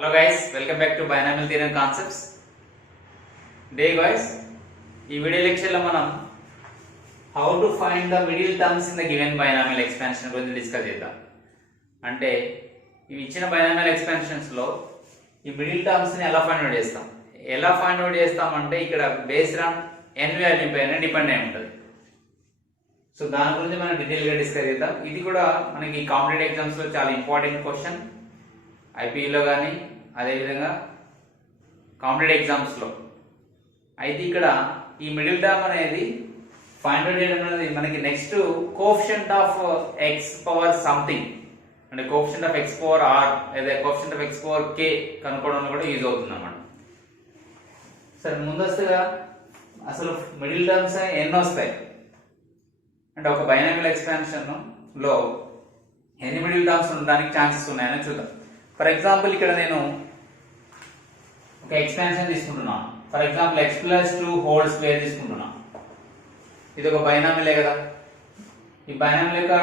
Hello guys, welcome back to Binomial Theorem Concepts. Today guys, ఈ video lecture లో మనం how to find the middle terms in the given binomial expansion గురించి discuss చేద్దాం. అంటే ఇవి ఇచ్చిన binomial expansions లో ఈ మిడిల్ టర్మ్స్ ని ఎలా ఫైండ్ అవుట్ చేస్తాం? ఎలా ఫైండ్ అవుట్ చేస్తాం అంటే ఇక్కడ బేస్డ్ ఆన్ n వాల్యూ పైన డిపెండ్ అయి ఉంటుంది. సో దాని గురించి మనం డీటెయిల్ గా డిస్కస్ చేద్దాం. ఇది కూడా మనకి కాంపిటేటివ్ ఎగ్జామ్స్ లో చాలా ఇంపార్టెంట్ క్వశ్చన్. ఐపీఈలో కానీ అదేవిధంగా కాంపిటేటివ్ ఎగ్జామ్స్లో అయితే ఇక్కడ ఈ మిడిల్ టర్మ్ అనేది ఫైండ్ అవుట్ చేయడం అనేది మనకి next coefficient of x power something అంటే coefficient of x power r లేదా coefficient of x power k కనుక్కోవడంలో కూడా యూజ్ అవుతుంది అన్నమాట. సరే, ముందస్తుగా అసలు మిడిల్ టర్మ్స్ ఎన్ని వస్తాయి అంటే ఒక బైనామియల్ ఎక్స్పాన్షన్ లో ఎన్ని మిడిల్ టర్మ్స్ ఉండడానికి ఛాన్సెస్ ఉన్నాయని చూద్దాం. ఫర్ ఎగ్జాంపుల్ ఇక్కడ నేను ఒక ఎక్స్పాన్షన్ తీసుకుంటున్నాను. For example x plus 2 whole square తీసుకుంటున్నాను. ఇది ఒక బైనామియలే కదా. ఈ బైనామియల్ యొక్క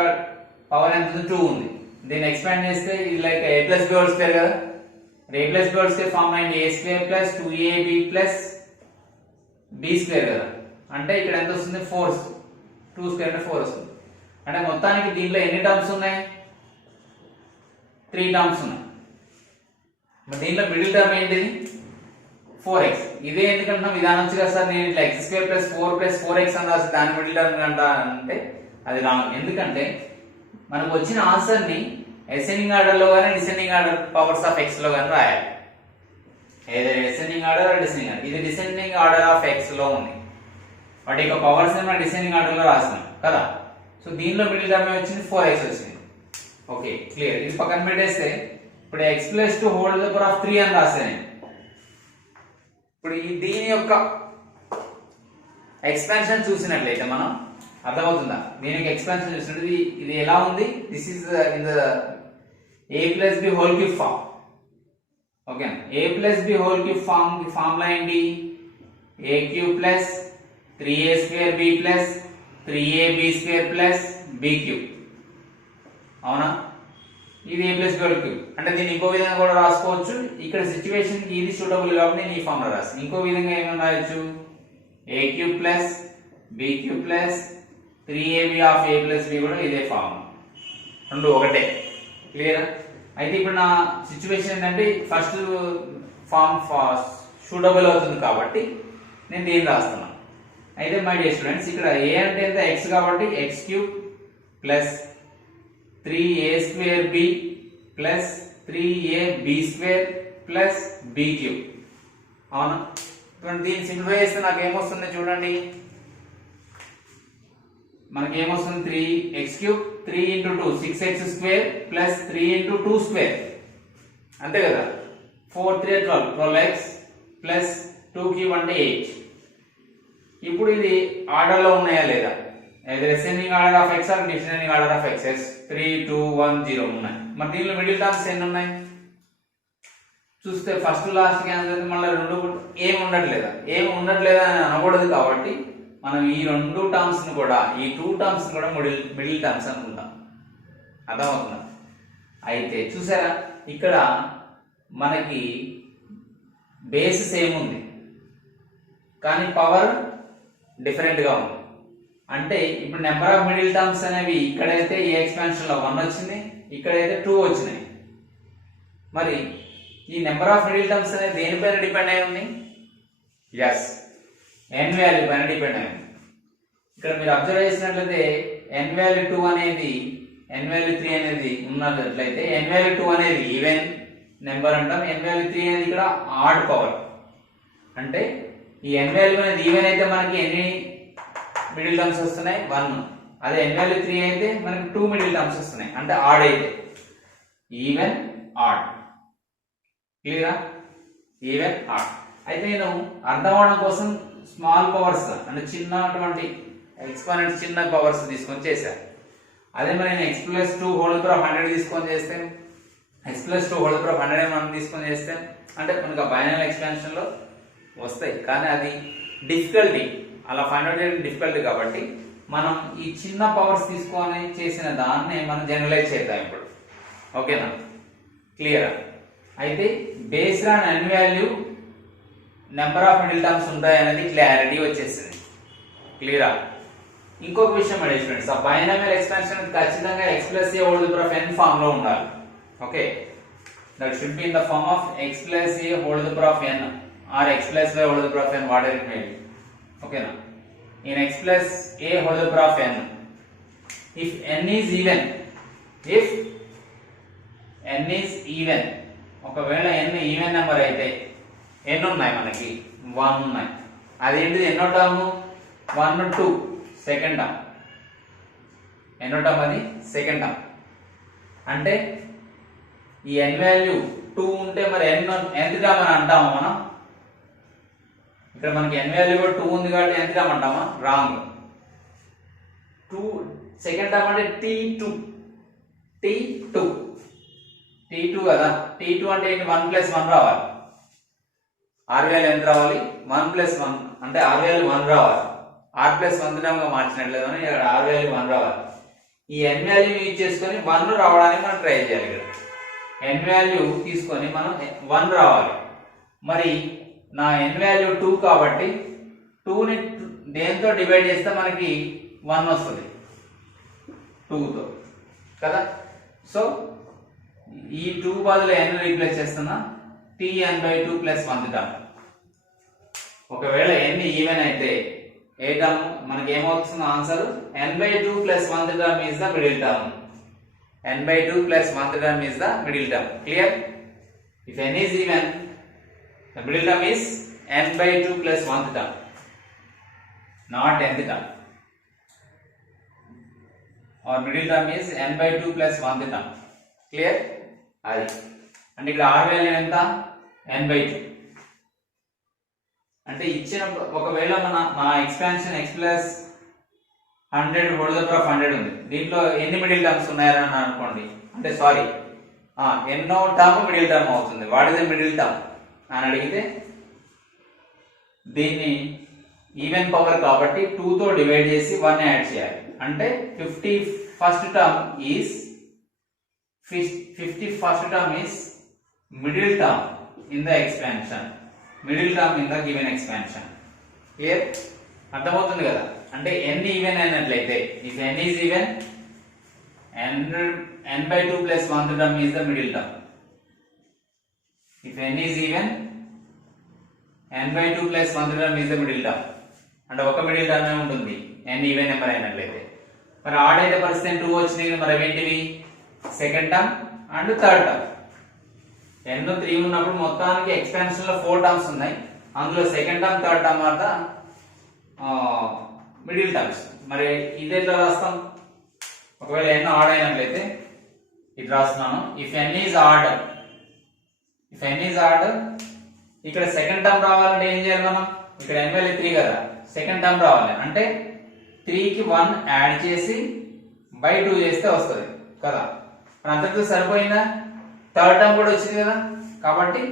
పవర్ ఎంత ఉంది? 2 ఉంది. దీన్ని ఎక్స్పాండ్ చేస్తే ఇది like a plus b whole square కదా. a plus b whole square form అయింది a square plus 2ab plus b square కదా. అంటే ఇక్కడ ఎంత వస్తుంది? 4. 2 స్క్వేర్ అంటే 4 వస్తుంది. అంటే మొత్తానికి దీంట్లో ఎన్ని టర్మ్స్ ఉన్నాయి? 3 టర్మ్స్ ఉన్నాయి. మరి దీంట్లో మిడిల్ టర్మ్ ఏంటిది? 4x. ఇదే ఎందుకంటున్నాం విధానం కదా సార్, నేను ఇట్లా x square plus 4 plus 4x అని రాసి దాని మిడిల్ టర్మ్ అంట అంటే అది రాంగ్. ఎందుకంటే మనకు వచ్చిన ఆన్సర్ ని అసెండింగ్ ఆర్డర్ లో కానీ descending order powers of x లో కానీ రాయాలి. ఏదో ascending order or descending order. ఇది డిసెండింగ్ ఆర్డర్ ఆఫ్ x లో ఉంది. వాటి యొక్క పవర్స్ మనం డిసెండింగ్ ఆర్డర్ లో రాసినాం కదా. సో దీనిలో మిడిల్ టర్మ్ వచ్చింది 4x వచ్చింది. Okay, clear. ఇది పక్కన పెట్టేస్తే ఇప్పుడు x plus 2 whole the power of 3 అని రాసాను. ఇప్పుడు ఈ దీని యొక్క ఎక్స్పాన్షన్ చూసినట్లయితే మనం అర్థమవుతుందా? దీని యొక్క ఎక్స్పాన్షన్ చూసినట్టు ఇది ఎలా ఉంది? This is in the a plus b whole cube form. Okay, a plus b whole cube formula ఏంటి? a cube plus 3a square b plus 3ab square plus b cube. అవునా? ఇది a plus b whole cube. అంటే దీన్ని ఇంకో విధంగా కూడా రాసుకోవచ్చు. ఇక్కడ సిచ్యువేషన్ కి ఇది సూటబుల్ కాబట్టి నేను ఈ ఫార్ములా రాస్తాను. ఇంకో విధంగా ఏమని రాయొచ్చు? a cube plus b cube plus 3ab of a plus b కూడా ఇదే ఫార్ములా. రెండు ఒకటే. క్లియర్? అయితే ఇప్పుడు నా సిచ్యువేషన్ ఏంటంటే ఫస్ట్ ఫార్మ్ సూటబుల్ అవుతుంది కాబట్టి నేను దీన్ని రాస్తున్నాను. అయితే మై డియర్ స్టూడెంట్స్, ఇక్కడ a అంటే ఎంత? x కాబట్టి x cube plus 3a square b plus 3ab square plus b cube. అవునా? దీన్ని సింప్లిఫై చేస్తే నాకు ఏమొస్తుంది చూడండి. మనకి ఏమొస్తుంది? 3x cube 3 into 2 6x square plus 3 into 2 square. అంతే కదా. 4 3 12 12x ప్లస్ 2 క్యూబ్ అంటే 8. ఇప్పుడు ఇది ఆర్డర్ లో ఉన్నాయా లేదా? Ascending order of x are descending order of x. 3 2 1 0 ఉన్నాయి. మరి దీనిలో మిడిల్ టర్మ్స్ ఎన్ని ఉన్నాయి చూస్తే ఫస్ట్ లాస్ట్ కి ఆన్సర్ మళ్ళీ రెండు ఏం ఉండట్లేదా? ఏం ఉండట్లేదా అని అనకూడదు. కాబట్టి మనం ఈ రెండు టర్మ్స్ ని కూడా ఈ 2 టర్మ్స్ ని కూడా మిడిల్ టర్మ్స్ అనుకుంటాం. అర్థమవుతుందా? అయితే చూసారా, ఇక్కడ మనకి బేస్ సేమ్ ఉంది కానీ పవర్ డిఫరెంట్ గా ఉంది. అంటే ఇప్పుడు నెంబర్ ఆఫ్ మిడిల్ టర్మ్స్ అనేవి ఇక్కడైతే ఈ ఎక్స్పాన్షన్ లో 1 వచ్చింది, ఇక్కడైతే 2 వచ్చినాయి. మరి ఈ నెంబర్ ఆఫ్ మిడిల్ టర్మ్స్ అనేది దేనిపైన డిపెండ్ అయి ఉంది? ఎస్, n వాల్యూ పైన డిపెండ్ అయి ఉంది. ఇక్కడ మీరు అబ్జర్వ్ చేసినట్లయితే n వాల్యూ 2 అనేది n వాల్యూ 3 అనేది ఉన్నట్లయితే n వాల్యూ 2 అనేది ఈవెన్ నెంబర్ అంటాం, n వాల్యూ 3 అనేది ఇక్కడ ఆడ్ పవర్. అంటే ఈ n వాల్యూ అనేది ఈవెన్ అయితే మనకి ఎన్ని మిడిల్ టర్మ్స్ వస్తున్నాయి? 1. అదే n వాల్యూ 3 అయితే మనకి 2 మిడిల్ టర్మ్స్ వస్తున్నాయి. అంటే ఆడ్ అయితే ఈవెన్ ఆడ్. క్లియరా? Even odd. అయితే నేను అర్థం అవడం కోసం స్మాల్ పవర్స్ అంటే చిన్నటువంటి ఎక్స్పోనెంట్స్ చిన్న పవర్స్ తీసుకొని చేశాను. అదే మరి నేను x ప్లస్ 2 హోల్ పవర్ 100 తీసుకొని చేస్తే x ప్లస్ 2 హోల్ పవర్ 100 మనం తీసుకొని చేస్తే అంటే మనకు ఆ బైనామియల్ ఎక్స్పాన్షన్ లో వస్తాయి. కానీ అది డిఫికల్టీ, అలా ఫైండ్ అవుట్ చేయడం డిఫికల్టీ. కాబట్టి మనం ఈ చిన్న పవర్స్ తీసుకొని చేసిన దాన్ని మనం జనరలైజ్ చేద్దాం ఇప్పుడు. ఓకేనా? క్లియరా? అయితే based on n value number of middle terms ఉంటాయి అనేది క్లారిటీ వచ్చేసింది. క్లియరా? ఇంకొక విషయం అడిగి ఫ్రెండ్స్, ఆ బైనామియల్ ఎక్స్పాన్షన్ ఖచ్చితంగా x plus a whole power of n form లో ఉండాలి. Okay, that should be in the form of x plus a whole power of n or x plus y whole power of n, whatever it may be. ఓకేనా? in x plus a whole power of n, if n is even, if n is even, ఒకవేళ n even number అయితే ఎన్ని ఉన్నాయి మనకి? 1 ఉన్నాయి. అదేంటిది ఎన్నో term? 1 2 second term. ఎన్నో టర్మ్ అది? Second term. అంటే ఈ n వాల్యూ 2 ఉంటే మరి ఎంత టర్మ్ అని అంటాము మనం? ఇక్కడ మనకి n వాల్యూ కూడా 2 ఉంది కాబట్టి ఎంత టర్మ్ అంటామా? రాంగ్. 2 సెకండ్ టర్మ్ అంటే t2 t2 కదా. t2 అంటే ఏంటి? 1 ప్లస్ 1 రావాలి. r వాల్యూ ఎంత రావాలి? 1 ప్లస్ 1 అంటే r వాల్యూ 1 రావాలి. r ప్లస్ 1 టర్మ్ గా మార్చినట్లేదు అని ఇక్కడ r వాల్యూ 1 రావాలి. ఈ n వాల్యూ యూజ్ చేసుకొని 1 రావడానికి మనం ట్రై చేయాలి. ఇక్కడ n వాల్యూ తీసుకొని మనం 1 రావాలి. మరి నా n వాల్యూ 2 కాబట్టి 2 ని దేంతో డివైడ్ చేస్తే మనకి 1 వస్తుంది? 2 తో కదా. సో ఈ 2 బదులు n రీప్లేస్ చేస్తున్నా, tn/2 ప్లస్ 1 టర్మ్. ఒకవేళ n ఈవెన్ అయితే ఏ టర్మ్ మనకి ఏమవుతుంది? Answer n/2 plus 1 term is the middle term. n/2 plus 1 term is the middle term. Clear? If n is even, the middle term is n/2 plus 1th term, not nth term. Or middle term is n/2 plus 1th term. Clear? అది అంటే ఇక్కడ r value ఎంత? n/2. అంటే ఇచ్చిన ఒకవేళ నా expansion x plus 100 whole power of 100 ఉంది. దీంట్లో ఎన్ని మిడిల్ టర్మ్స్ ఉన్నాయని అనుకోండి. అంటే సారీ, ఎన్నో టర్మ్ మిడిల్ టర్మ్ అవుతుంది. What is the middle term అని అడిగితే దీన్ని ఈవెన్ పవర్ కాబట్టి 2 తో డివైడ్ చేసి 1 యాడ్ చేయాలి. అంటే 51st term is middle term in the expansion, middle term in the given expansion. Clear? అర్థమవుతుంది కదా. అంటే n ఈవెన్ అయినట్లయితే if n is even, n/2 plus 1 term is the middle term. If n is even, n/2 plus 1 term is the middle term. అంటే ఒక middle term ఉంటుంది n even number అయినట్లయితే. మరి add అయితే పరిస్థితి 2 వచ్చినాయి. మరి ఏంటివి? Second term and third term. n 3 ఉన్నప్పుడు మొత్తానికి ఎక్స్పాన్షన్ లో 4 టర్మ్స్ ఉన్నాయి. అందులో second term third term are the middle terms. మరి ఇది ఎట్లా రాస్తాం? ఒకవేళ n ఆడ్ అయినట్లయితే ఇది రాస్తున్నాను. If n is odd, if n is odd, ఇక్కడ సెకండ్ టర్మ్ రావాలంటే ఏం చేయాలి మనం? ఇక్కడ n వాల్యూ 3 కదా, సెకండ్ టర్మ్ రావాలి అంటే 3 కి 1 యాడ్ చేసి బై 2 చేస్తే వస్తుంది కదా. అంతటితో సరిపోయిందా? థర్డ్ టర్మ్ కూడా వచ్చింది కదా. కాబట్టి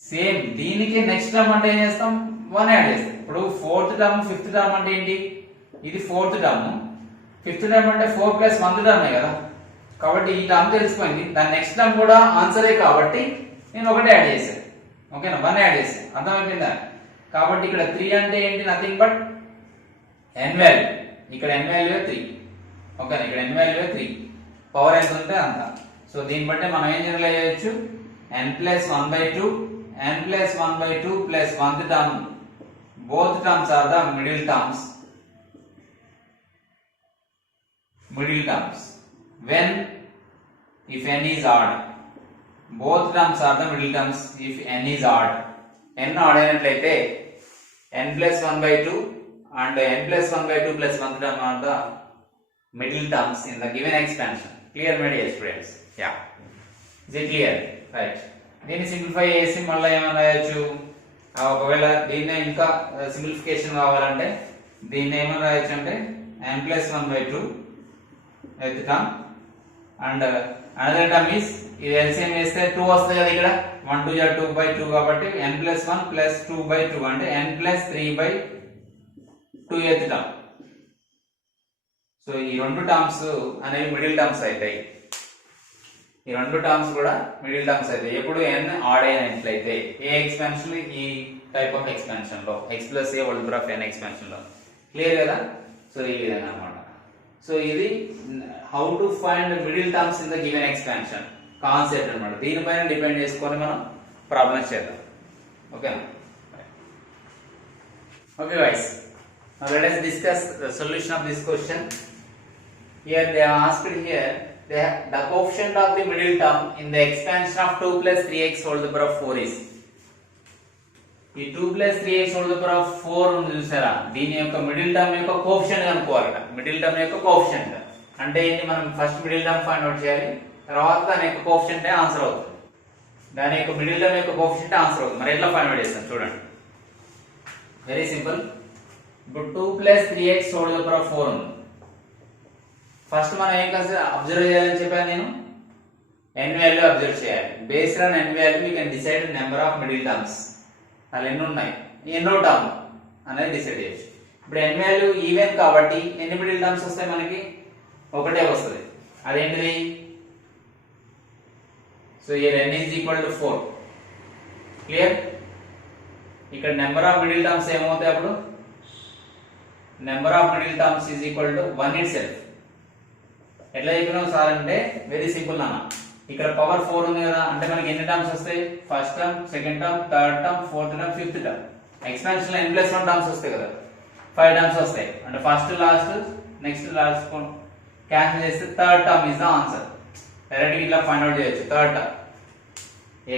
సేమ్ దీనికి నెక్స్ట్ టర్మ్ అంటే ఏం చేస్తాం? 1 యాడ్ చేస్తాం. ఇప్పుడు ఫోర్త్ టర్మ్ ఫిఫ్త్ టర్మ్ అంటే ఏంటి? ఇది ఫోర్త్ టర్మ్, ఫిఫ్త్ టర్మ్ అంటే 4 ప్లస్ 1 టర్మ్ కదా. కాబట్టి ఈ టర్మ్ తెలిసిపోయింది. దాని నెక్స్ట్ టర్మ్ కూడా ఆన్సరే కాబట్టి నేను ఒకటి యాడ్ చేశాను. ఓకేనా? 1 యాడ్ చేశాను. అర్థమైపోయిందా? కాబట్టి ఇక్కడ 3 అంటే ఏంటి? Nothing but n value. ఇక్కడ n వాల్యూ 3. ఓకేనా? ఇక్కడ n వాల్యూ 3. పవర్ ఎంత ఉంటే అంత. సో దీన్ని బట్టి మనం ఏం జనరలైజ్ చేయొచ్చు? n plus 1/2, n plus 1/2 plus 1th term, both terms are the middle terms. Middle terms. When if n is odd, both terms are the middle terms if n is odd. n odd అయినట్లయితే n plus 1/2 and n plus 1/2 plus 1th term are the middle terms in the given expansion. Clear, my dear students? Yeah. Is it clear? Right. దీన్ని simplify చేసి మళ్ళీ ఏమైనా రాయొచ్చు. ఒకవేళ దీన్ని ఇంకా simplification కావాలంటే దీన్ని ఏమైనా రాయొచ్చు అంటే n plus 1/2 ఎత్ term and another term is ఇది ఎల్సిఎం వేస్తే 2 వస్తుంది కదా. ఇక్కడ 1 2 2/2 కాబట్టి n plus 1 plus 2/2 అంటే n plus 3/2 ఎత్ టర్మ్. సో ఈ రెండు టర్మ్స్ అనేవి మిడిల్ టర్మ్స్ అవుతాయి. ఈ రెండు టర్మ్స్ కూడా మిడిల్ టర్మ్స్ అయితే ఎప్పుడు n ఆడ్ అయినట్లయితే ఏ ఎక్స్పాన్షన్ ఈ టైప్ ఆఫ్ ఎక్స్పాన్షన్ లో x plus a whole power of n expansion లో క్లియర్ కదా. సో ఈ విధంగా అన్నమాట. సో ఇది how to find middle terms in the given expansion concept అన్నమాట. దీనిపైన డిపెండ్ చేసుకొని మనం ప్రాబ్లమ్స్ చేద్దాం. ఓకేనా? Okay guys, now let us discuss the solution of this question. Here they are asked here the coefficient of the middle term in the expansion of 2 plus 3x whole to the power of 4 is. ఈ 2 plus 3x whole to the power of 4 ఉంది చూసారా, దీని యొక్క middle term యొక్క coefficient కనుక్కోవాలట. Middle term యొక్క coefficient అంటే ఏంటి, మనం first middle term find out చేయాలి, తర్వాత దాని యొక్క కోఎఫిషియంట్ ఆన్సర్ అవుతుంది. దాని యొక్క మిడిల్ టర్మ్ యొక్క కోఎఫిషియంట్ ఆన్సర్ అవుతుంది. మరి ఎట్లా ఫైండ్ అవుట్ చేస్తాం చూడండి. Very simple. ఇప్పుడు 2 plus 3x whole to the power of 4 ఉంది. ఫస్ట్ మనం ఏం అబ్జర్వ్ చేయాలని చెప్పాను నేను, n వాల్యూ అబ్జర్వ్ చేయాలి. Based on n value we can decide number of middle terms. అలా ఎన్ని ఉన్నాయి, ఎన్నో టర్మ్ అనేది డిసైడ్ చేయొచ్చు. ఇప్పుడు n వాల్యూ ఈవెన్ కాబట్టి ఎన్ని మిడిల్ టర్మ్స్ వస్తాయి మనకి, ఒకటే వస్తుంది. అదేంటిది, so here n is equal to 4. Clear? ఇక్కడ నెంబర్ ఆఫ్ మిడిల్ టర్మ్స్ ఏమవుతాయి, అప్పుడు number of middle terms is equal to 1 it self. ఎట్లా చెప్పినాం సార్ అంటే వెరీ సింపుల్ అన్న. ఇక్కడ పవర్ 4 ఉంది కదా, అంటే మనకి ఎన్ని టర్మ్స్ వస్తాయి, first term, second term, third term, fourth term, fifth term. Expansion లో n+1 టర్మ్స్ వస్తాయి కదా, 5 టర్మ్స్ వస్తాయి. అంటే first last next last cancel చేస్తే third term is the answer. Direct ఇట్లా ఫైండ్ అవుట్ చేయొచ్చు. థర్డ్ టర్మ్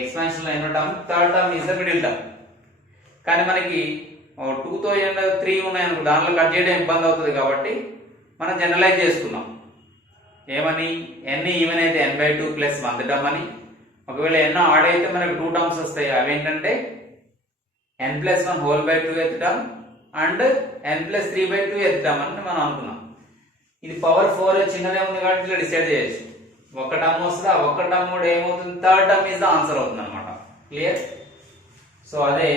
ఎక్స్పాన్షన్ లో ఎన్నో term, third term is the middle term. కానీ మనకి 2 తో 3 ఉన్నాయనుకో, దాంట్లో కట్ చేయడం ఇబ్బంది అవుతుంది కాబట్టి మనం జనరలైజ్ చేసుకున్నాం. ఏమని, n ఈవెన్ అయితే n/2 ప్లస్ 1 టర్మ్ అని. ఒకవేళ n ఆడ్ అయితే మనకు 2 టర్మ్స్ వస్తాయి. అవి ఏంటంటే n+1 whole by 2th term and n+3/2th term అని మనం అనుకున్నాం. ఇది పవర్ 4 చిన్నదే ఉంది కాబట్టి ఇట్లా డిసైడ్ చేయొచ్చు. ఒక టర్మ్ వస్తుంది, ఆ ఒక్క టర్మ్ కూడా ఏమవుతుంది, third term is the answer అవుతుంది అనమాట. క్లియర్? సో అదే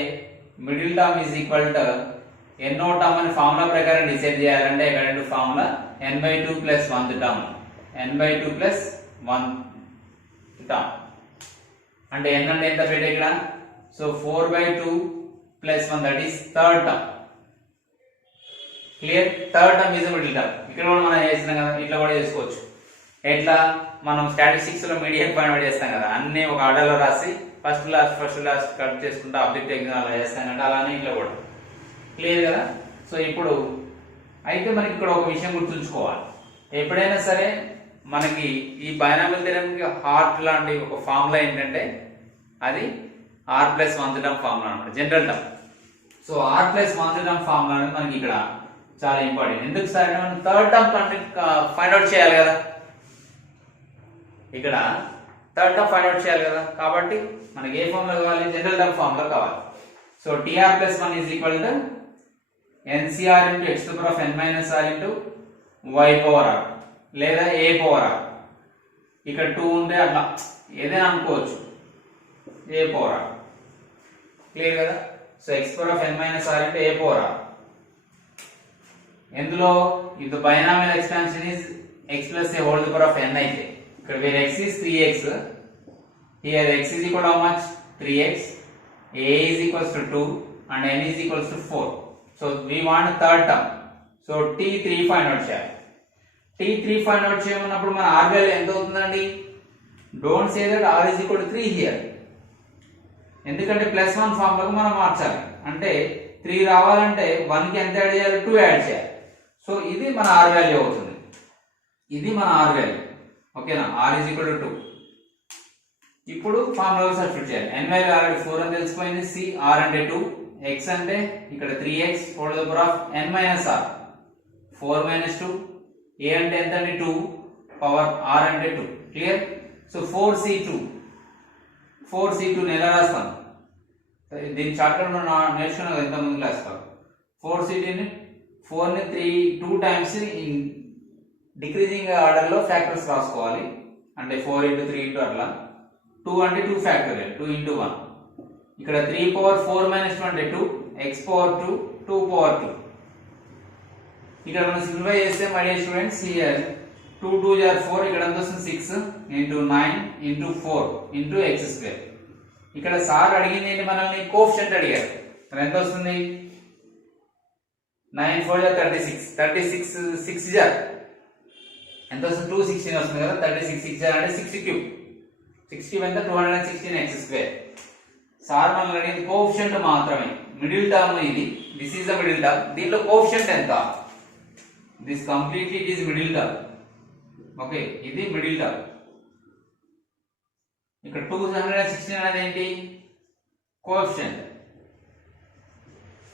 middle term is equal to ఎన్నో టర్మ్ అని ఫార్ములా ప్రకారం డిసైడ్ చేయాలంటే ఇక్కడ formula n/2 plus 1 term, n/2 plus 1 term అంటే n అంటే ఎంత పెట్టే ఇక్కడ, so 4/2 plus 1 that is third term. Clear? Third term is middle term. ఇక్కడ కూడా మనం చేస్తున్నాం కదా, ఇట్లా కూడా చేసుకోవచ్చు. ఎట్లా, మనం స్టాటిస్టిక్స్ లో మీడియం ఫైండ్ అవుట్ చేస్తాం కదా, అన్ని ఒక ఆర్డర్ లో రాసి ఫస్ట్ లాస్ట్ కట్ చేసుకుంటా ఆబ్జెక్ట్ ఎగ్జామ్ అలా చేస్తానంటే అలానే ఇట్లా కూడా. క్లియర్ కదా? సో ఇప్పుడు అయితే మనకి ఇక్కడ ఒక విషయం గుర్తుంచుకోవాలి. ఎప్పుడైనా సరే మనకి ఈ బైనామియల్ థియరమ్ కి హార్ట్ లాంటి ఒక ఫార్ములా ఏంటంటే అది r+1 టర్మ్ ఫార్ములా అన్నమాట, general term. So r+1 term formula అనేది మనకి ఇక్కడ చాలా ఇంపార్టెంట్. ఎందుకు సార్ అంటే మనం థర్డ్ టర్మ్ ఫైండ్ అవుట్ చేయాలి కదా, ఇక్కడ థర్డ్ టర్మ్ ఫైండ్ అవుట్ చేయాలి కదా, కాబట్టి మనకి ఏ ఫార్ములా కావాలి, జనరల్ టర్మ్ ఫార్ములా కావాలి. So tr+1 is equal to ncr into x to power of n minus r into y power r లేదా a పవర్ r. ఇక్కడ 2 ఉంటే అట్లా ఏదైనా అనుకోవచ్చు, a పవర్ r. క్లియర్ కదా? So x power of n minus r into a power r. ఎందులో ఇది binomial expansion is x plus a whole to power of n అయితే ఇక్కడ where x is 3x, here x is equal to how much, 3x, a is equals to 2 and n is equals to 4. So we want third term. So t3 find out చేయాలి. t3 find out చేయమన్నప్పుడు మన r value ఎంత అవుతుందండి, don't say that r is equal to 3 here, ఎందుకంటే +1 ఫార్ములాకు మనం మార్చాలి. అంటే 3 రావాలంటే 1 కి ఎంత యాడ్ చేయాలి, 2 యాడ్ చేయాలి. సో ఇది మన r వాల్యూ అవుతుంది, ఇది మన r వాల్యూ. ఓకేనా? r is equal to 2. ఇప్పుడు ఫార్ములా సబ్స్టిట్యూట్ చేయాలి. n వాల్యూ ఆల్రెడీ 4 అని తెలిసిపోయింది, c r అంటే 2, x అంటే ఇక్కడ 3x whole to the power of n minus r, 4 minus 2, a అంటే ఎంత అండి 2, పవర్ r అంటే 2. క్లియర్? సో 4c2 ని ఎలా రాస్తాం, దీని చాప్టర్ మనం నేర్చుకున్నాం కదా ఇంత ముందు క్లాస్ లో. 4c2 ని 4 ని 2 టైమ్స్ డిక్రీజింగ్ ఆర్డర్ లో ఫ్యాక్టర్స్ రాసుకోవాలి. అంటే 4 ఇంటూ 3 ఇంటూ అట్లా. 2 అంటే 2 ఫ్యాక్టోరియల్, 2 ఇంటూ 1. ఇక్కడ 3 పవర్ 4 మైనస్ 2 అంటే 2, x పవర్ 2, 2 పవర్ 2. ఇక్కడ మనం సింప్లిఫై చేస్తే my dear students here 2 2 or 4 ఇక్కడ ఎంత వస్తుంది 6 into 9 into 4 into x square. ఇక్కడ సార్ అడిగింది ఏంటి, మనల్ని కోఎఫిషియంట్ అడిగారు. మరి ఎంత వస్తుంది 9 4 జా 36 36 6 జా ఎంత వస్తుంది 216 వస్తుంది కదా. 36 6 జా అంటే 6 క్యూబ్ 6 క్యూబ్ ఎంత 216 ఎక్స్ స్క్వేర్. సార్ మనల్ని అడిగింది కోఎఫిషియంట్ మాత్రమే. మిడిల్ టర్మ్ ఇది, this is the middle term. దీంట్లో కోఎఫిషియంట్ ఎంత, this completely it is middle term. Okay, ఇది మిడిల్ టర్మ్. ఇక్కడ 216 అనేది ఏంటి, కోఎఫిషియంట్.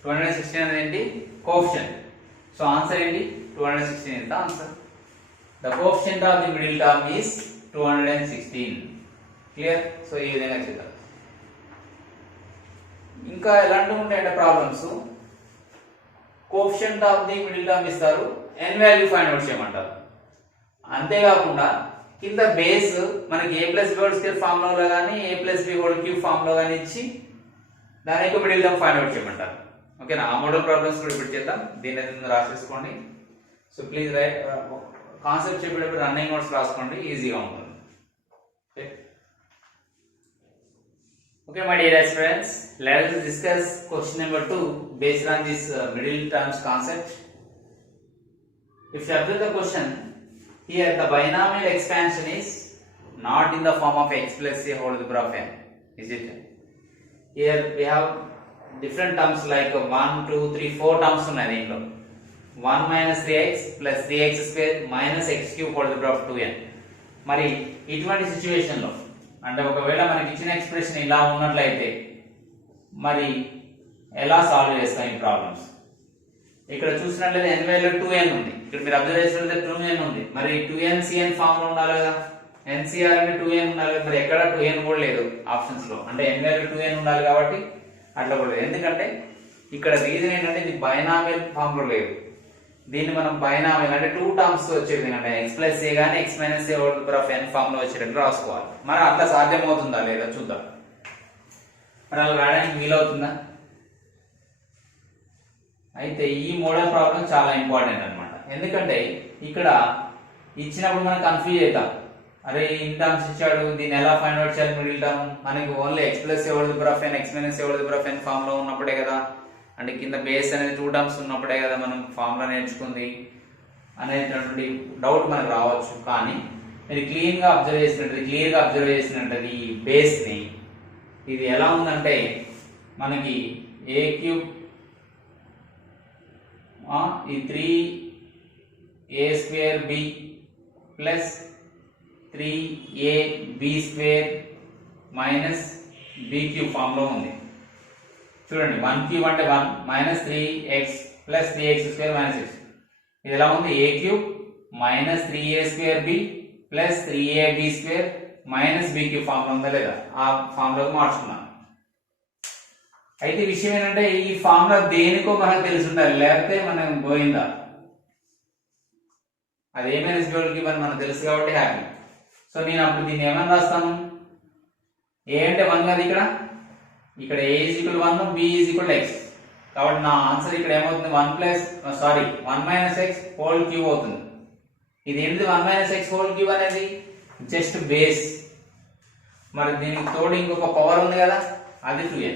216 అనేది ఏంటి, కోఎఫిషియంట్. సో ఆన్సర్ ఏంటి 216 is the answer. The coefficient of the middle term is 216. Clear? So ఈ విధంగా చేద్దాం. ఇంకా ఎలాంటివి ఉంటాయంటే problems, coefficient of the middle term ఇస్తారు, n వాల్యూ ఫైండ్ అవుట్ చేయమంటారు. అంతేకాకుండా కింద బేస్ మనకి a plus b whole square form లో కానీ a plus b whole cube form లో కానీ ఇచ్చి దాని యొక్క మిడిల్ టర్మ్ ఫైండ్ అవుట్ చేయమంటారు. ఓకేనా, ఆ మోడల్ ప్రాబ్లమ్స్ కూడా ఇప్పుడు చేద్దాం. దీని మీద రాసేసుకోండి. సో ప్లీజ్ రైట్, కాన్సెప్ట్ చెప్పేటప్పుడు రన్నింగ్ నోట్స్ రాసుకోండి, ఈజీగా ఉంటుంది. Okay, my dear students, let us discuss question number 2 based on this middle terms concept. If you observe the question, here the binomial expansion is not in the form of x plus a whole to the power of n, is it? Here we have different terms like 1 2 3 4 terms ఉన్నాయి దీంట్లో. 1 minus 3x plus 3x square minus x cube whole to the power of 2n. మరి ఇటువంటి situation లో అంటే ఒకవేళ మనకి ఇచ్చిన expression ఇలా ఉన్నట్లయితే మరి ఎలా సాల్వ్ చేస్తాం ఈ ప్రాబ్లమ్స్. ఇక్కడ చూసినట్లయితే n వాల్యూ 2n ఉంది, ఇక్కడ మీరు అబ్జర్వ్ చేసినట్లయితే 2n ఉంది. మరి 2n cn ఫామ్ లో ఉండాలి కదా, ncr అంటే 2n ఉండాలి. మరి ఎక్కడ 2n కూడా లేదు ఆప్షన్స్ లో, అంటే n వాల్యూ 2n ఉండాలి కాబట్టి అట్లా కూడా లేదు. ఎందుకంటే ఇక్కడ రీజన్ ఏంటంటే ఇది బైనామియల్ ఫామ్ లో లేదు. దీన్ని మనం బైనామియల్ అంటే 2 టర్మ్స్ వచ్చేది అంటే x ప్లస్ ఏ గానీ x minus a whole power of n form లో వచ్చేటట్టు రాసుకోవాలి. మరి అట్లా సాధ్యమవుతుందా లేదా చూద్దాం. మరి అలా రాయడానికి వీలవుతుందా? అయితే ఈ మోడల్ ప్రాబ్లం చాలా ఇంపార్టెంట్ అన్నమాట. ఎందుకంటే ఇక్కడ ఇచ్చినప్పుడు మనం కన్ఫ్యూజ్ అవుతాం. అరే ఇన్ టర్మ్స్ ఇచ్చాడు, దీన్ని ఎలా ఫైండ్ అవుట్ చేయాలి మిడిల్ టర్మ్, మనకి only x plus a whole power of n x minus a whole power of n form లో ఉన్నప్పుడే కదా, అంటే కింద బేస్ అనేది 2 టర్మ్స్ ఉన్నప్పుడే కదా మనం ఫార్ములా నేర్చుకుంది అనేటటువంటి డౌట్ మనకు రావచ్చు. కానీ మీరు క్లియర్గా అబ్జర్వ్ చేసినట్టు ఈ బేస్ ని ఇది ఎలా ఉందంటే మనకి a క్యూబ్ ఈ 3a square b plus 3ab square minus b cube form లో ఉంది. చూడండి 1 క్యూబ్ అంటే 1 minus 3x plus 3x square minus 6. ఇది ఎలా ఉంది a cube minus 3a square b plus 3ab square minus b cube form లో ఉందా లేదా, ఆ ఫామ్ లోకి మార్చుకున్నాను. అయితే విషయం ఏంటంటే ఈ ఫార్ములా దేనికో మనకు తెలిసి ఉండాలి, లేకపోతే మనం పోయిందా. అది ఏ మైనస్ b హోల్ క్యూబ్ అని మనకు తెలుసు కాబట్టి హ్యాపీ. సో నేను అప్పుడు దీన్ని ఏమని రాస్తాను, a అంటే 1 కదా, ఇక్కడ a is equal 1 b is equal to x. కాబట్టి నా ఆన్సర్ ఇక్కడ ఏమవుతుంది 1 మైనస్ x హోల్ క్యూబ్ అవుతుంది. ఇది ఏంటి 1 మైనస్ x హోల్ క్యూబ్ అనేది జస్ట్ బేస్. మరి దీనికి తోడు ఇంకొక పవర్ ఉంది కదా, అది 2n.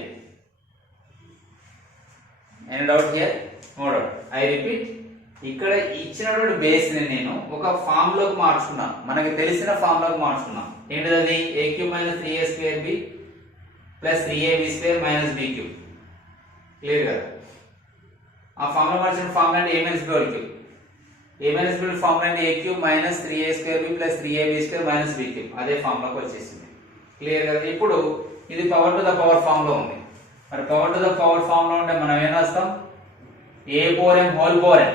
Any doubt here? No doubt. I repeat, ఇక్కడ ఇచ్చినటువంటి బేస్ ని నేను ఒక ఫామ్ లోకి మార్చుకున్నాను, మనకి తెలిసిన ఫామ్ లోకి మార్చుకున్నాను. ఏంటిది అది, a cube minus 3a square b plus 3ab square minus b cube. Clear కదా? ఆ ఫామ్ లో మార్చిన ఫామ్ అంటే a minus b whole cube. a minus b form అంటే a cube minus 3a square b plus 3ab square minus b cube, అదే form లోకి వచ్చేసింది. Clear కదా? ఇప్పుడు ఇది power to the power form లో ఉంది. మరి power to the power form లో ఉంటే మనం ఏం రాస్తాం, a power m whole power n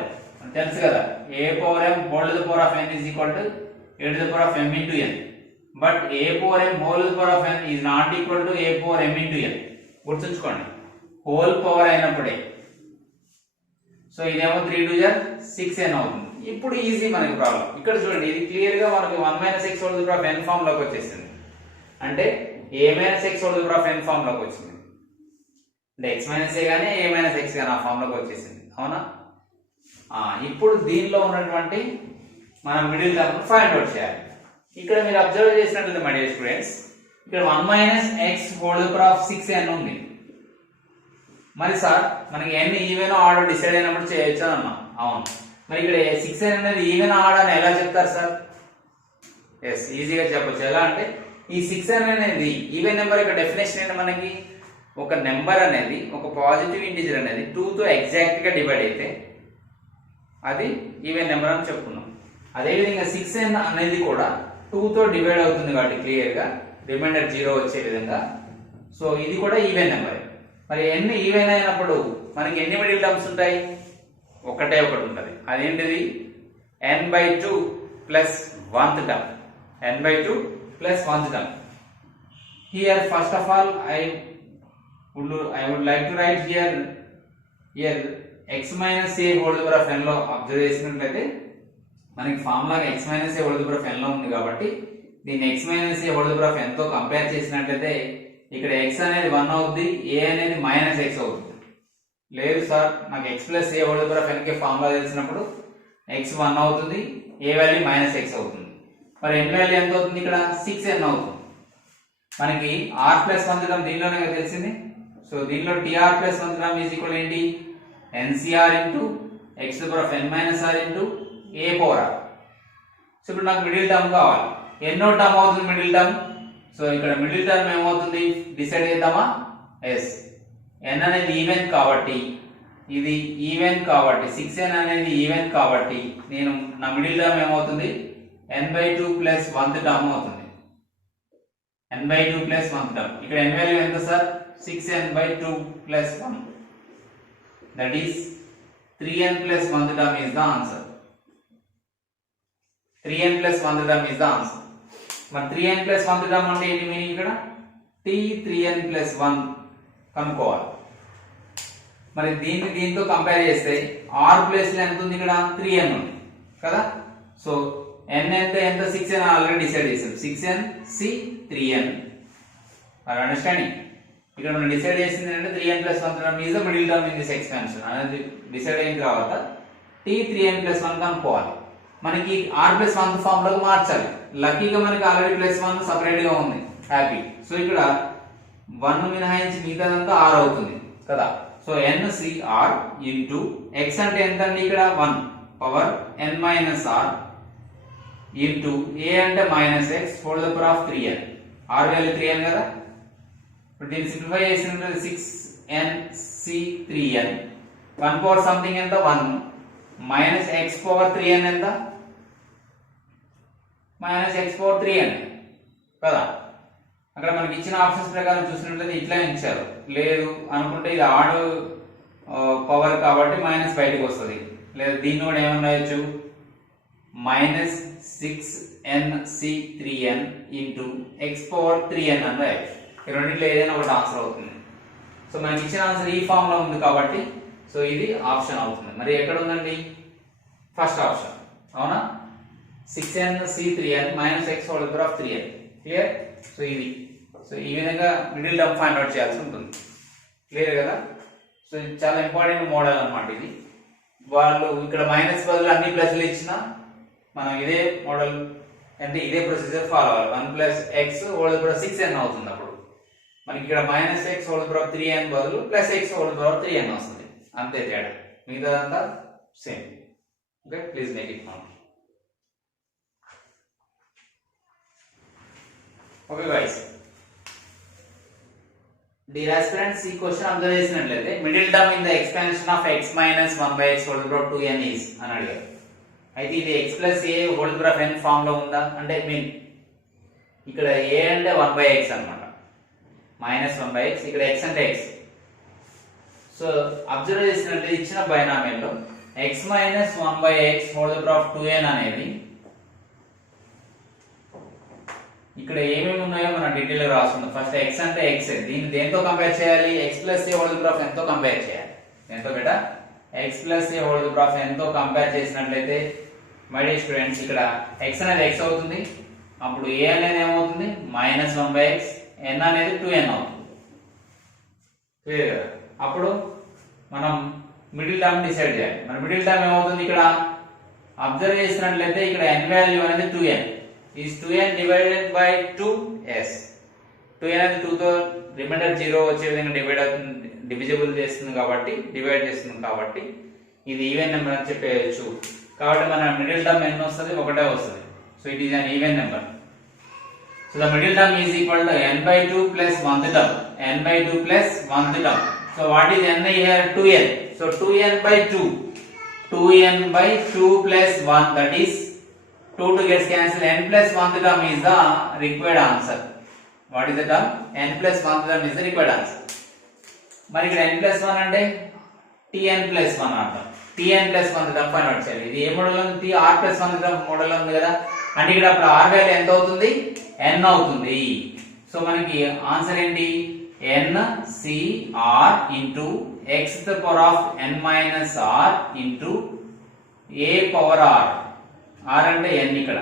తెలుసు కదా. a power m whole to the power of n is equal to a to the power of m into n. But a power m whole to the power of n is not equal to a power m into n. గుర్తుంచుకోండి, whole power అయినప్పుడే. So ఇదేమో 3 2 6n అవుతుంది. ఇప్పుడు easy మనకి problem. ఇక్కడ చూడండి, ఇది clear గా మనకి 1 minus x whole to the power of n form లోకి వచ్చేసింది. అంటే a minus x whole to the power of n form లోకి వచ్చింది. అంటే x మైనస్ a గానీ a మైనస్ x గానీ ఆ ఫామ్ లోకి వచ్చేసింది. అవునా? ఇప్పుడు దీనిలో ఉన్నటువంటి మనం మిడిల్ టర్మ్ ఫైండ్ అవుట్ చేయాలి. ఇక్కడ మీరు అబ్జర్వ్ చేసినట్లయితే మై డియర్ స్టూడెంట్స్, ఇక్కడ 1 minus X whole power of 6n ఉంది. మరి సార్ మనకి n ఈవెన్ ఆడ్ డిసైడ్ అయినప్పుడు చేయొచ్చు అని అన్నాం. అవును, మరి ఇక్కడ 6n అనేది ఈవెన్ ఆడ్ అని ఎలా చెప్తారు సార్? ఎస్, ఈజీగా చెప్పొచ్చు. ఎలా అంటే ఈ 6n అనేది ఈవెన్ నెంబర్ యొక్క డెఫినేషన్ ఏంటి? మనకి ఒక నెంబర్ అనేది, ఒక పాజిటివ్ ఇంటిజర్ అనేది 2 తో ఎగ్జాక్ట్ గా డివైడ్ అయితే అది ఈవెన్ నెంబర్ అని చెప్పుకున్నాం. అదేవిధంగా 6n అనేది కూడా 2 తో డివైడ్ అవుతుంది కాబట్టి క్లియర్ గా రిమైండర్ 0 వచ్చే విధంగా. సో ఇది కూడా ఈవెన్ నెంబర్. మరి n ఈవెన్ అయినప్పుడు మనకి ఎన్ని మిడిల్ టర్మ్స్ ఉంటాయి? ఒకటే ఒకటి ఉంటుంది. అదేంటిది? n/2 plus 1th term. n/2 plus 1th term. Here first of all I would like to write here x minus a whole power of n లో అబ్జర్వ్ చేసినట్లయితే మనకి formula x minus a whole power of n లో ఉంది కాబట్టి దీన్ని x minus a whole power of n తో compare చేసినట్లయితే ఇక్కడ x అనేది 1 అవుతుంది, a అనేది మైనస్ x అవుతుంది. లేదు సార్, నాకు x plus a whole power of n కి ఫార్ములా తెలిసినప్పుడు x 1 అవుతుంది, a వాల్యూ మైనస్ x అవుతుంది. మరి n వాల్యూ ఎంత అవుతుంది? ఇక్కడ 6n అవుతుంది. మనకి r ప్లస్ 1th టర్మ్ దీనిలోనే తెలిసింది. సో దీనిలో tr plus 1th term is equal ఏంటి? ncr into x to power of n minus r into a power r. So ఇప్పుడు నాకు మిడిల్ టర్మ్ కావాలి. ఎన్నో టర్మ్ అవుతుంది మిడిల్ టర్మ్? సో ఇక్కడ మిడిల్ టర్మ్ ఏమవుతుంది డిసైడ్ చేద్దామా? ఎస్, n అనేది ఈవెన్ కాబట్టి, ఇది ఈవెన్ కాబట్టి 6n అనేది ఈవెన్ కాబట్టి నేను నా మిడిల్ టర్మ్ ఏమవుతుంది? n/2 ప్లస్ 1th టర్మ్ అవుతుంది. n/2 plus 1th term. ఇక్కడ n వాల్యూ ఎంత sir? 6n/2 plus 1. That is 3n plus 1th term is the answer. 3n plus 1th term is the answer. మరి 3n plus 1th term అంటే ఏంటి meaning? ఇక్కడ t 3n plus 1 కనుక్కోవాలి. మరి దీంతో compare చేస్తే r ప్లేస్ లో ఎంత ఉంది? ఇక్కడ 3n ఉంది కదా. సో n ఎంత 6n ఆల్రెడీ డిసైడ్ చేసాం. 6n c 3n. Are understanding? ఇక్కడ మనం డిసైడ్ చేసింది ఏంటంటే 3n plus 1 term is the middle term in this expansion అనేది డిసైడ్ అయిన తర్వాత t 3n ప్లస్ 1 కనుక్కోవాలి. మనకి r ప్లస్ 1 ఫార్ములాకు మార్చాలి. లక్కీగా మనకి ఆల్రెడీ ప్లస్ 1 సెపరేట్ గా ఉంది, హ్యాపీ. సో ఇక్కడ 1 మినహాయించి మిగతాదంతా r అవుతుంది కదా. సో ncr ఇంటూ x అంటే ఎంత అండి? ఇక్కడ 1 power n minus r into a అంటే minus x whole the power of 3n. r value 3n కదా. ఇప్పుడు దీన్ని సింప్లిఫై చేసినట్లయితే 6nc3n 1 పవర్ సంథింగ్ ఎంత? 1 మైనస్ x పవర్ 3n ఎంత? మైనస్ x పవర్ 3n కదా. అక్కడ మనకి ఇచ్చిన ఆప్షన్స్ ప్రకారం చూసినట్లయితే ఇట్లా ఇచ్చారు. లేదు అనుకుంటే ఇది ఆడ్ పవర్ కాబట్టి మైనస్ బయటకు వస్తుంది. లేదా దీన్ని కూడా ఏమన్నా రాయొచ్చు? Minus 6nc3n into x power 3n అని రాయొచ్చు. ఈ రెండింటిలో ఏదైనా ఒకటి ఆన్సర్ అవుతుంది. సో మనకి ఇచ్చిన ఆన్సర్ ఈ ఫామ్ లో ఉంది కాబట్టి సో ఇది ఆప్షన్ అవుతుంది. మరి ఎక్కడ ఉందండి? First option. అవునా? 6nc3n minus x whole power of 3n. Clear? So ఇది ఈ విధంగా మిడిల్ టర్మ్ ఫైండ్ అవుట్ చేయాల్సి ఉంటుంది. క్లియర్ కదా. సో ఇది చాలా ఇంపార్టెంట్ మోడల్ అన్నమాట. ఇది వాళ్ళు ఇక్కడ మైనస్ బదులు అన్ని ప్లస్లు ఇచ్చినా మనం ఇదే మోడల్ అంటే ఇదే ప్రొసీజర్ ఫాలో అవ్వాలి. 1 plus x whole power 6n అవుతుంది. అప్పుడు మనకి ఇక్కడ minus x whole power 3n బదులు plus x whole power 3n వస్తుంది. అంతే తేడా, మిగతాదంతా same. Okay, please make it now. Okay guys, dear aspirants, ఈ క్వశ్చన్ అబ్జర్వ్ చేసినట్లయితే middle term in the expansion of x minus 1/x whole power 2n is అని అడిగారు. అయితే ఇది x plus a whole power of n form లో ఉందా అంటే mean ఇక్కడ a అంటే 1/x అన్నమాట, మైనస్ 1/x, ఇక్కడ x అంటే x. సో అబ్జర్వ్ చేసినట్లయితే ఇచ్చిన బైనామియల్లో x minus 1/x whole power of 2n అనేది ఇక్కడ ఏమేమి ఉన్నాయో మనం డీటెయిల్ గా రాసుకుందాం. ఫస్ట్ x అంటే x, దీన్ని దేంతో కంపేర్ చేయాలి? x plus a whole power of n తో కంపేర్ చేయాలి. దేంతో బేటా? x plus a whole power of n తో కంపేర్ చేసినట్లయితే మై డియర్ స్టూడెంట్స్ ఇక్కడ x అనేది x అవుతుంది, అప్పుడు a అనేది ఏమవుతుంది? మైనస్ 1/x, n అనేది 2n అవుతుంది. క్లియర్ కదా. అప్పుడు మనం మిడిల్ టర్మ్ డిసైడ్ చేయాలి. మన మిడిల్ టర్మ్ ఏమవుతుంది? ఇక్కడ అబ్జర్వ్ చేసినట్లయితే ఇక్కడ n వాల్యూ అనేది 2n is 2n divided by 2s. 2n అనేది 2 తో రిమైండర్ 0 వచ్చే విధంగా డివైడ్ అవుతుంది, డివిజిబుల్ చేస్తుంది కాబట్టి, డివైడ్ చేస్తుంది కాబట్టి ఇది ఈవెన్ నెంబర్ అని చెప్పేయచ్చు. కాబట్టి మన మిడిల్ టర్మ్ ఎన్ని వస్తుంది? ఒకటే వస్తుంది. So it is an even number. So the middle term is equal to n by 2 plus 1th term. n by 2 plus 1th term. So what is n here? 2n. So 2n by 2. 2n by 2 plus 1, that is 2 to gets cancelled. n plus 1th term is the required answer. What is the term? n plus 1th term is the required answer. మరి ఇక్కడ n plus 1 అంటే tn plus 1 అంటాం. tn plus 1th term find out చేయాలి. ఇది ఏ model ఉంది? r plus 1th term model ఉంది కదా. అంటే ఇక్కడ అప్పుడు r వాల్యూ ఎంత అవుతుంది? n అవుతుంది. సో మనకి ఆన్సర్ ఏంటి? n c r into x to the power of n minus r into a power r. r అంటే n, ఇక్కడ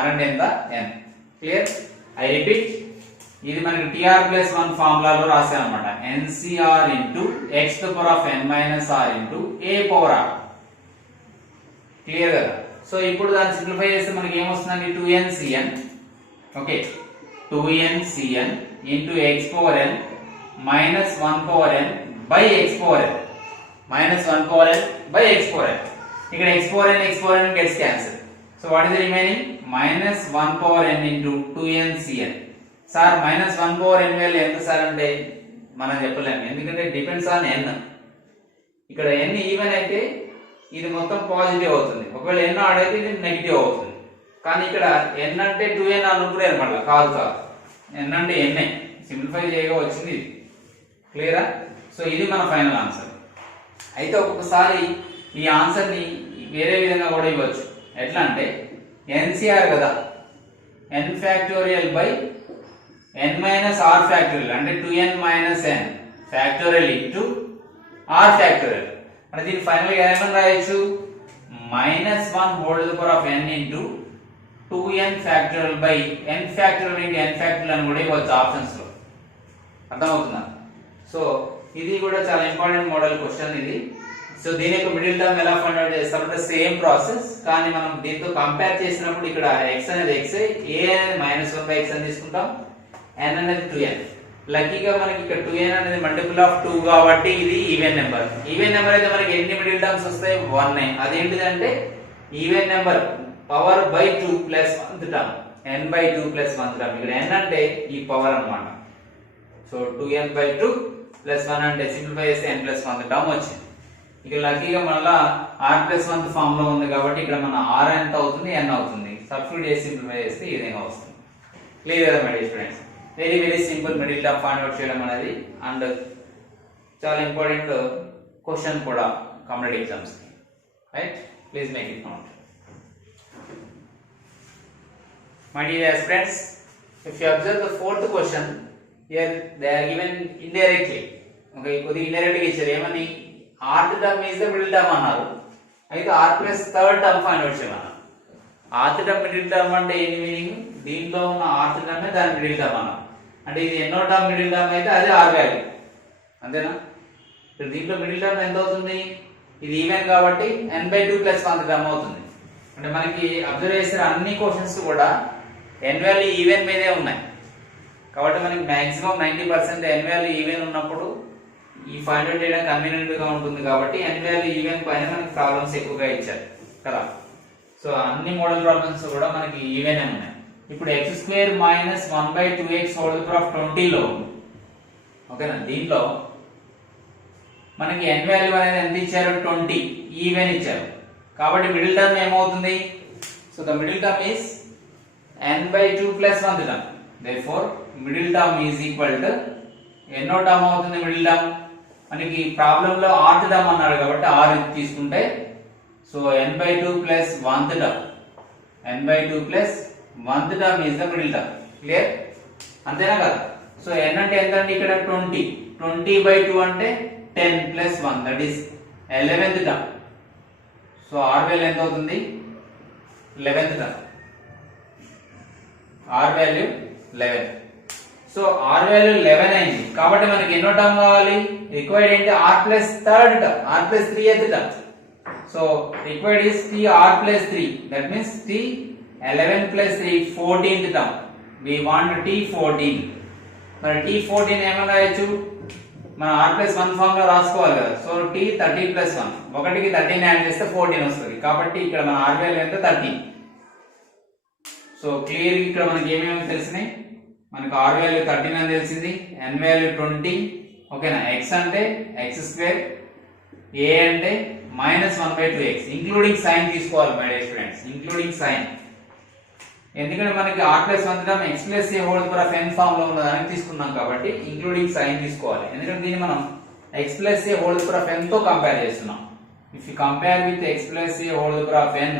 r అంటే ఎంత? n. క్లియర్? ఐ రిపీట్, ఇది మనకి tr plus 1 ఫార్ములాలో రాసాం అన్నమాట. ncr into x to the power of n minus r into a power r. Clear కదా? So ఇప్పుడు దాన్ని సింప్లిఫై చేస్తే మనకి ఏమొస్తుందండి? 2ncn. Okay, 2ncn into x power n minus 1 power n by x power n minus 1 power n by x power n. ఇక్కడ x power n gets cancelled. So what is the remaining? Minus 1 power n into 2ncn. Sir minus 1 power n value ఎంత sir అంటే మనం చెప్పలేము, ఎందుకంటే depends on n. ఇక్కడ n even అయితే ఇది మొత్తం పాజిటివ్ అవుతుంది, ఒకవేళ n ఆడ్ అయితే ఇది నెగిటివ్ అవుతుంది. కానీ ఇక్కడ n అంటే 2n అనుకునే అనమాట. కాదు కాదు, n అంటే n సింప్లిఫై చేయగా వచ్చింది ఇది. క్లియరా? సో ఇది మన ఫైనల్ ఆన్సర్. అయితే ఒక్కొక్కసారి ఈ ఆన్సర్ ని వేరే విధంగా కూడా ఇవ్వచ్చు. ఎట్లా అంటే NCR కదా, n factorial by n minus r factorial అంటే 2n minus n factorial into r factorial. అంటే దీన్ని ఫైనల్ గా ఏమని రాయొచ్చు? Minus 1 whole to the power of n into 2n factorial by n factorial into n factorial అని కూడా ఇవ్వచ్చు options లో. అర్థమవుతుందా? సో ఇది కూడా చాలా ఇంపార్టెంట్ మోడల్ క్వశ్చన్ ఇది. సో దీని యొక్క మిడిల్ టర్మ్ ఎలా ఫైండ్ అవుట్ చేస్తామంటే సేమ్ ప్రాసెస్, కానీ మనం దీంతో కంపేర్ చేసినప్పుడు ఇక్కడ x అనేది x, a అనేది -1/x అని తీసుకుంటాం, n అనేది 2n. లక్కీగా మనకి ఇక్కడ 2n అనేది మల్టిపుల్ ఆఫ్ 2 కాబట్టి ఇది ఈవెన్ నెంబర్. ఈవెన్ నెంబర్ అయితే మనకి ఎన్ని మిడిల్ టర్మ్స్ వస్తాయి? 1. అదేంటిదంటే even number power by 2 plus 1th term, n by 2 plus 1th term. ఇక్కడ n అంటే ఈ పవర్ అన్నమాట. సో 2n by 2 ప్లస్ 1 అంటే సింప్లిఫై చేస్తే n ప్లస్ 1th టర్మ్ వచ్చింది. ఇక్కడ లక్కీగా మళ్ళా r ప్లస్ 1th ఫామ్ లో ఉంది కాబట్టి ఇక్కడ మన r ఎంత అవుతుంది? n అవుతుంది. సబ్స్టిట్యూట్ చేసి సింప్లిఫై చేస్తే ఈ విధంగా వస్తుంది. క్లియర్ కదా my dear students? Very very simple middle term find out చేయడం అనేది, అండ్ చాలా ఇంపార్టెంట్ క్వశ్చన్ కూడా కాంపిటేటివ్ ఎగ్జామ్స్ కి. Right? Please make it note. My dear aspirants, if you observe the fourth question, here they are given indirectly. Okay, కొద్దిగా indirect గా ఇచ్చారు. ఏమని? rth term is the middle term అన్నారు. అయితే r plus third term find out చేయమన్నారు. rth term middle term అంటే ఏంటి meaning? దీంట్లో ఉన్న rth term దాని మిడిల్ టర్మ్ అన్నారు. అంటే ఇది ఎన్నో టర్మ్ మిడిల్ టర్మ్ అయితే అది r వాల్యూ, అంతేనా? ఇప్పుడు దీంట్లో మిడిల్ టర్మ్ ఎంత అవుతుంది? ఇది ఈవెన్ కాబట్టి n by 2 plus 1th term అవుతుంది. అంటే మనకి అబ్జర్వ్ చేసిన అన్ని క్వశ్చన్స్ కూడా n వాల్యూ ఈవెన్ మీదే ఉన్నాయి కాబట్టి మనకి మాక్సిమం 90% n వాల్యూ ఈవెన్ ఉన్నప్పుడు ఈ ఫైండ్ అవుట్ చేయడం కన్వీనియంట్ గా ఉంటుంది. కాబట్టి n వాల్యూ ఈవెన్ పైన మనకి ప్రాబ్లమ్స్ ఎక్కువగా ఇచ్చారు కదా. సో అన్ని మోడల్ ప్రాబ్లమ్స్ కూడా మనకి ఈవెన్ ఉన్నాయి. ఇప్పుడు x² minus 1/2x whole to the power of 20 లో, ఓకేనా, దీంట్లో మనకి n వాల్యూ అనేది ఎంత ఇచ్చారు? 20 ఈవెన్ ఇచ్చారు. కాబట్టి మిడిల్ టర్మ్ ఏమవుతుంది? So the middle term is n by 2 plus 1th term. Therefore middle term is equal to ఎన్నో టర్మ్ అవుతుంది మిడిల్ టర్మ్? మనకి ప్రాబ్లం లో rth టర్మ్ అన్నాడు కాబట్టి r తీసుకుంటే so n by 2 plus 1th term, n by 2 plus 1th term is the middle term. Clear? అంతేనా కదా? So n అంటే ఎంత అండి? ఇక్కడ 20. 20 by 2 అంటే 10 plus 1, that is 11th term. So r value ఎంత అవుతుంది? 11th term. r value 11. So r value 11 అయింది కాబట్టి మనకి ఎన్నో టర్మ్ కావాలి? రిక్వైర్డ్ ఏంటి? r plus third term, r plus 3th term. So required is t r plus 3. That means t 11 plus 3 14th term. We want t 14. మరి t 14 ఏమని రాయొచ్చు? మనం r plus 1 ఫామ్ లో రాసుకోవాలి కదా. So t 13 plus 1. ఒకటికి 13 add చేస్తే 14 వస్తుంది. కాబట్టి ఇక్కడ మన r వాల్యూ ఎంత 13. సో క్లియర్ ఇక్కడ మనకి ఏమేమి తెలిసినాయి? మనకు r వాల్యూ 13 అని తెలిసింది, n వాల్యూ 20. ఓకేనా? x అంటే x2, a అంటే -1/2x ఇంక్లూడింగ్ సైన్ తీసుకోవాలి my dear students, including sign. ఎందుకంటే మనకి r plus 1 term x plus a whole power of n form లో ఉన్నదానికి తీసుకున్నాం కాబట్టి ఇంక్లూడింగ్ సైన్ తీసుకోవాలి. ఎందుకంటే దీన్ని మనం x plus a whole power of n తో కంపేర్ చేస్తున్నాం. If you compare with x plus a whole power of n,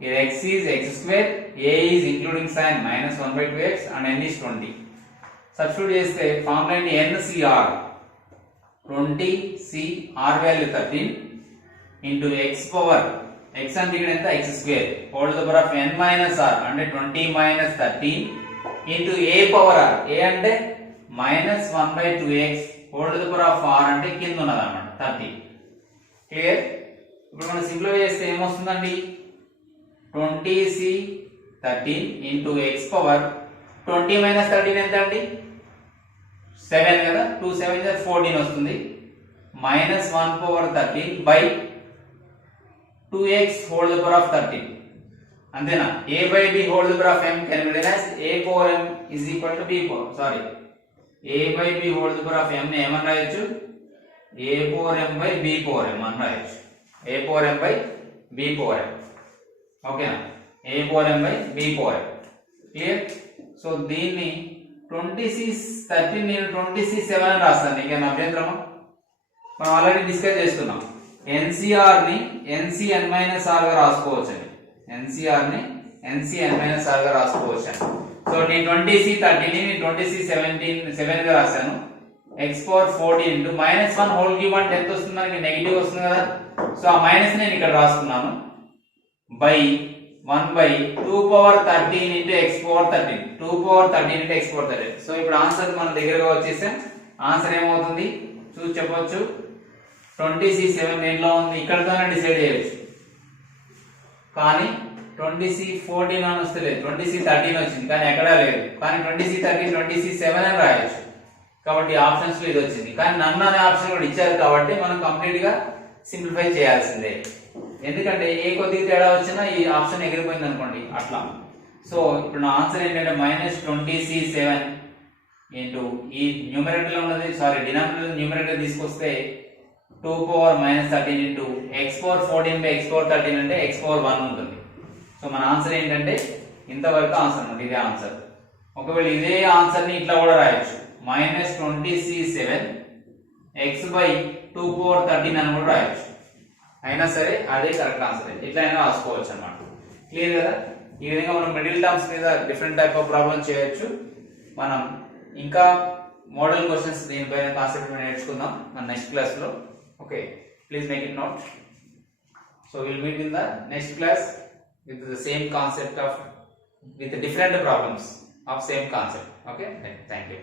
here x is x2, a is including sin -1/2x and n is 20. Substitute చేస్తే formula ఏంటి? NCR 20 c r value 13 into x power x అంటే ఇక్కడ ఎంత x2 whole power of n minus r అంటే 20 minus 13 into a power r, a అంటే -1/2x whole power of r అంటే కింద ఉన్నది అన్నమాట 30. క్లియర్? ఇప్పుడు మనం సింప్లిఫై చేస్తే ఏమొస్తుందండి? 20c 13 into x power 20 minus 13 ఎంత అండి? 7 కదా, 2 7 14 వస్తుంది, -1 power 13 by 2x whole power of 13. అంతేనా? a by b whole power of m can be written as a power m is equal to b power, sorry, a by b whole power of m ఏమని రాయొచ్చు? a power m by b power m అని రాయొచ్చు. a power m by b power m. ఓకేనా? a power m by b power m. Clear? So దీన్ని 20c 13 నేను 20c 7 అని రాస్తాను. నీకేనా అభ్యంతరమా? మనం ఆల్రెడీ డిస్కస్ చేసుకున్నాం. NCR ని NCn-r గా రాసుకోవచ్చండి. NCR ని NCn-r గా రాసుకోవచ్చు. సో నేను 20c 13 ని 20c 7 గా రాశాను. x power 14 into -1 whole cube అంటే ఎంత వస్తుంది? మనకి నెగటివ్ వస్తుంది కదా. సో ఆ మైనస్ నేను ఇక్కడ రాసుకున్నాను. By 1 by 2 power 13 into x power 13. 2 power 13 into x power 13. So ఇప్పుడు ఆన్సర్ మన దగ్గరగా వచ్చేసాం. ఆన్సర్ ఏమవుతుంది చూసి చెప్పొచ్చు. 20c 7 దేంట్లో ఉంది? ఇక్కడతోనే డిసైడ్ చేయొచ్చు. కానీ 20c 14 అని వస్తలేదు, 20c 13 వచ్చింది కానీ ఎక్కడా లేదు. కానీ 20c 13 20c 7 అని రాయొచ్చు. కాబట్టి ఆప్షన్స్ లో ఇది వచ్చింది. కానీ నన్ను అనే ఆప్షన్ కూడా ఇచ్చారు కాబట్టి మనం కంప్లీట్ గా సింప్లిఫై చేయాల్సిందే. ఎందుకంటే ఏ కొద్దిగా తేడా వచ్చినా ఈ ఆప్షన్ ఎగిరిపోయింది అనుకోండి అట్లా. సో ఇప్పుడు నా ఆన్సర్ ఏంటంటే -20c 7 ఇంటూ ఈ న్యూమరేటర్ లో ఉన్నది, సారీ డినామినేటర్ న్యూమరేటర్ తీసుకొస్తే 2 power -13 into x power 14 by x power 13 అంటే x పవర్ 1 ఉంటుంది. సో మన ఆన్సర్ ఏంటంటే ఇంతవరకు ఆన్సర్ అన్నమాట, ఇదే ఆన్సర్. ఒకవేళ ఇదే ఆన్సర్ ని ఇట్లా కూడా రాయొచ్చు, -20c 7 x బై 2 పవర్ 13 అని కూడా రాయొచ్చు. అయినా సరే అదే కరెక్ట్ ఆన్సర్. ఇట్లా అయినా రాసుకోవచ్చు అన్నమాట. క్లియర్ కదా? ఈ విధంగా మనం మిడిల్ టర్మ్స్ మీద డిఫరెంట్ టైప్ ఆఫ్ ప్రాబ్లమ్ చేయొచ్చు. మనం ఇంకా మోడల్ క్వశ్చన్స్ దీనిపైన కాన్సెప్ట్ నేర్చుకుందాం మన నెక్స్ట్ క్లాస్ లో. Okay, please make it note. So will meet in the next class with the same concept of with different problems of same concept. Okay, thank you.